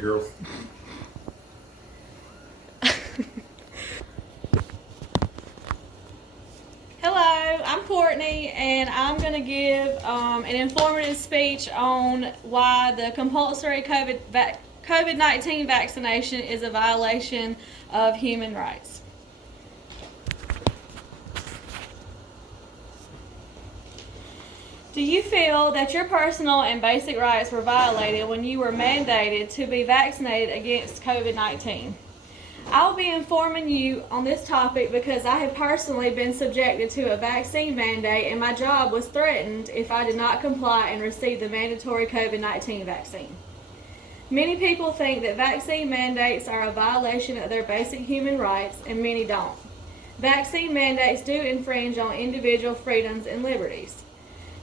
Girls. Hello, I'm Courtney, and I'm going to give an informative speech on why the compulsory COVID-19 vaccination is a violation of human rights. Do you feel that your personal and basic rights were violated when you were mandated to be vaccinated against COVID-19? I'll be informing you on this topic because I have personally been subjected to a vaccine mandate, and my job was threatened if I did not comply and receive the mandatory COVID-19 vaccine. Many people think that vaccine mandates are a violation of their basic human rights, and many don't. Vaccine mandates do infringe on individual freedoms and liberties.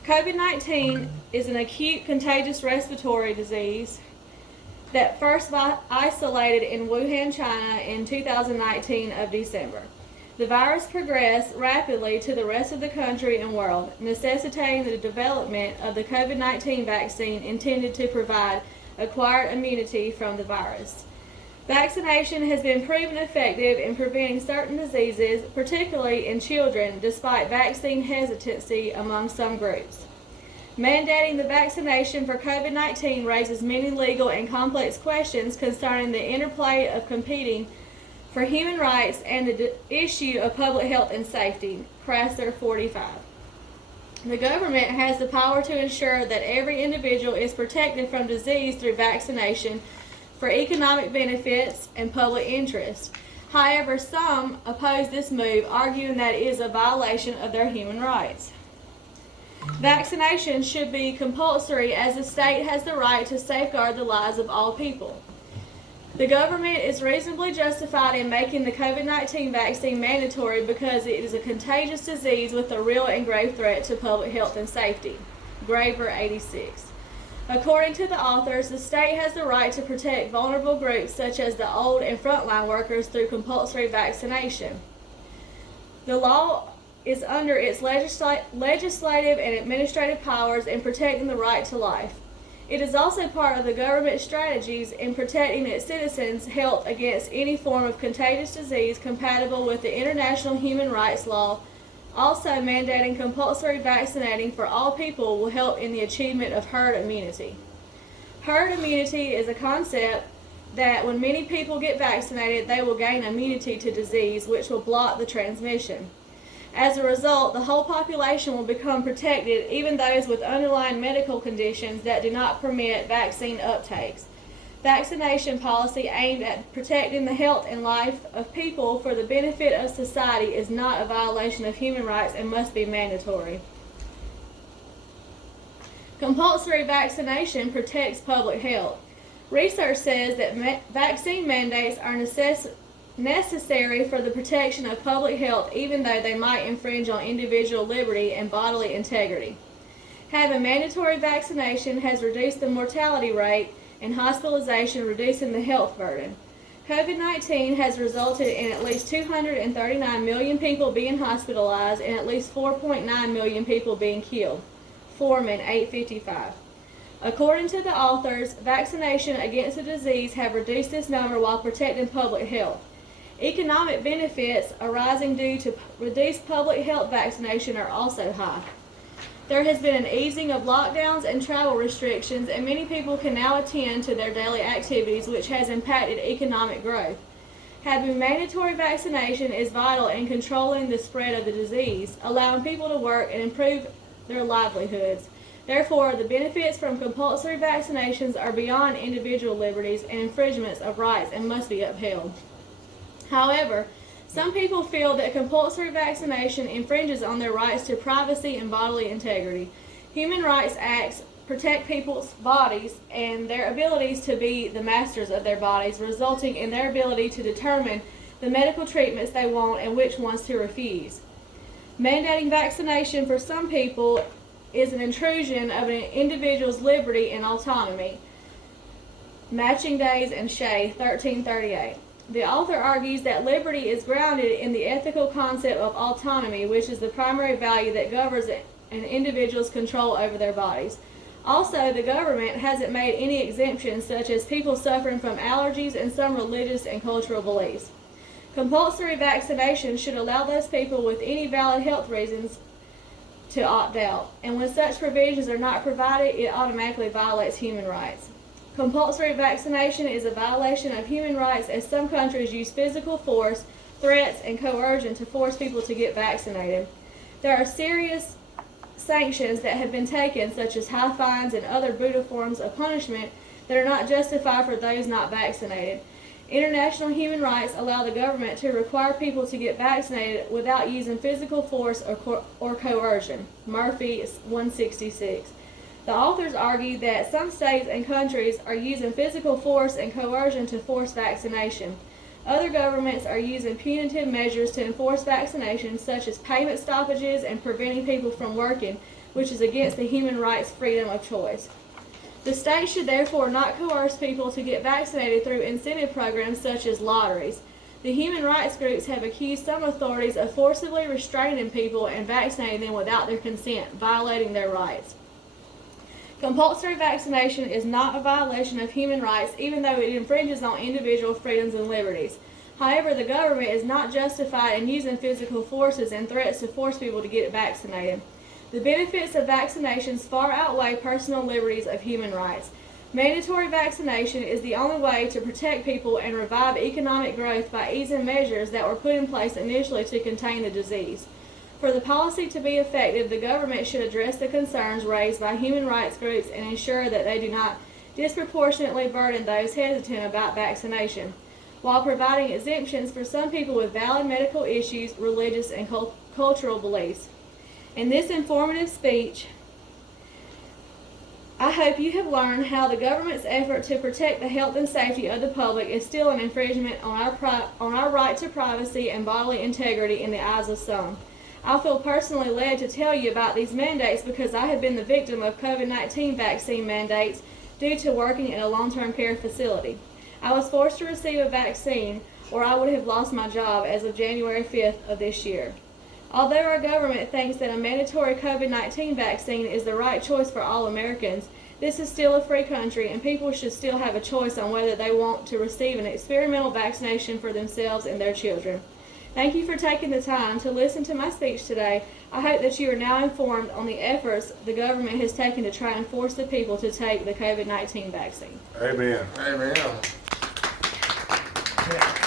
COVID-19 is an acute contagious respiratory disease that first isolated in Wuhan, China in 2019 of December. The virus progressed rapidly to the rest of the country and world, necessitating the development of the COVID-19 vaccine intended to provide acquired immunity from the virus. Vaccination has been proven effective in preventing certain diseases, particularly in children, despite vaccine hesitancy among some groups. Mandating the vaccination for COVID-19 raises many legal and complex questions concerning the interplay of competing for human rights and the issue of public health and safety. Crasser 45. The government has the power to ensure that every individual is protected from disease through vaccination for economic benefits and public interest. However, some oppose this move, arguing that it is a violation of their human rights. Vaccination should be compulsory as the state has the right to safeguard the lives of all people. The government is reasonably justified in making the COVID-19 vaccine mandatory because it is a contagious disease with a real and grave threat to public health and safety. Graver 86. According to the authors, the state has the right to protect vulnerable groups such as the old and frontline workers through compulsory vaccination. The law is under its legislative and administrative powers in protecting the right to life. It is also part of the government's strategies in protecting its citizens' health against any form of contagious disease compatible with the international human rights law. Also, mandating compulsory vaccinating for all people will help in the achievement of herd immunity. Herd immunity is a concept that when many people get vaccinated, they will gain immunity to disease, which will block the transmission. As a result, the whole population will become protected, even those with underlying medical conditions that do not permit vaccine uptakes. Vaccination policy aimed at protecting the health and life of people for the benefit of society is not a violation of human rights and must be mandatory. Compulsory vaccination protects public health. Research says that vaccine mandates are necessary for the protection of public health, even though they might infringe on individual liberty and bodily integrity. Having mandatory vaccination has reduced the mortality rate and hospitalization, reducing the health burden. COVID-19 has resulted in at least 239 million people being hospitalized and at least 4.9 million people being killed. Foreman 855. According to the authors, vaccination against the disease have reduced this number while protecting public health. Economic benefits arising due to reduced public health vaccination are also high. There has been an easing of lockdowns and travel restrictions, and many people can now attend to their daily activities, which has impacted economic growth. Having mandatory vaccination is vital in controlling the spread of the disease, allowing people to work and improve their livelihoods. Therefore, the benefits from compulsory vaccinations are beyond individual liberties and infringements of rights and must be upheld. However, some people feel that compulsory vaccination infringes on their rights to privacy and bodily integrity. Human rights acts protect people's bodies and their abilities to be the masters of their bodies, resulting in their ability to determine the medical treatments they want and which ones to refuse. Mandating vaccination for some people is an intrusion of an individual's liberty and autonomy. Matching Days and Shea, 1338. The author argues that liberty is grounded in the ethical concept of autonomy, which is the primary value that governs an individual's control over their bodies. Also, the government hasn't made any exemptions, such as people suffering from allergies and some religious and cultural beliefs. Compulsory vaccination should allow those people with any valid health reasons to opt out, and when such provisions are not provided, it automatically violates human rights. Compulsory vaccination is a violation of human rights, as some countries use physical force, threats, and coercion to force people to get vaccinated. There are serious sanctions that have been taken, such as high fines and other brutal forms of punishment, that are not justified for those not vaccinated. International human rights allow the government to require people to get vaccinated without using physical force or coercion. Murphy 166. The authors argue that some states and countries are using physical force and coercion to force vaccination. Other governments are using punitive measures to enforce vaccination, such as payment stoppages and preventing people from working, which is against the human rights freedom of choice. The state should therefore not coerce people to get vaccinated through incentive programs such as lotteries. The human rights groups have accused some authorities of forcibly restraining people and vaccinating them without their consent, violating their rights. Compulsory vaccination is not a violation of human rights, even though it infringes on individual freedoms and liberties. However, the government is not justified in using physical forces and threats to force people to get vaccinated. The benefits of vaccinations far outweigh personal liberties of human rights. Mandatory vaccination is the only way to protect people and revive economic growth by easing measures that were put in place initially to contain the disease. For the policy to be effective, the government should address the concerns raised by human rights groups and ensure that they do not disproportionately burden those hesitant about vaccination, while providing exemptions for some people with valid medical issues, religious, and cultural beliefs. In this informative speech, I hope you have learned how the government's effort to protect the health and safety of the public is still an infringement on our right to privacy and bodily integrity in the eyes of some. I feel personally led to tell you about these mandates because I have been the victim of COVID-19 vaccine mandates due to working in a long-term care facility. I was forced to receive a vaccine or I would have lost my job as of January 5th of this year. Although our government thinks that a mandatory COVID-19 vaccine is the right choice for all Americans, this is still a free country and people should still have a choice on whether they want to receive an experimental vaccination for themselves and their children. Thank you for taking the time to listen to my speech today. I hope that you are now informed on the efforts the government has taken to try and force the people to take the COVID-19 vaccine. Amen. Amen. Yeah.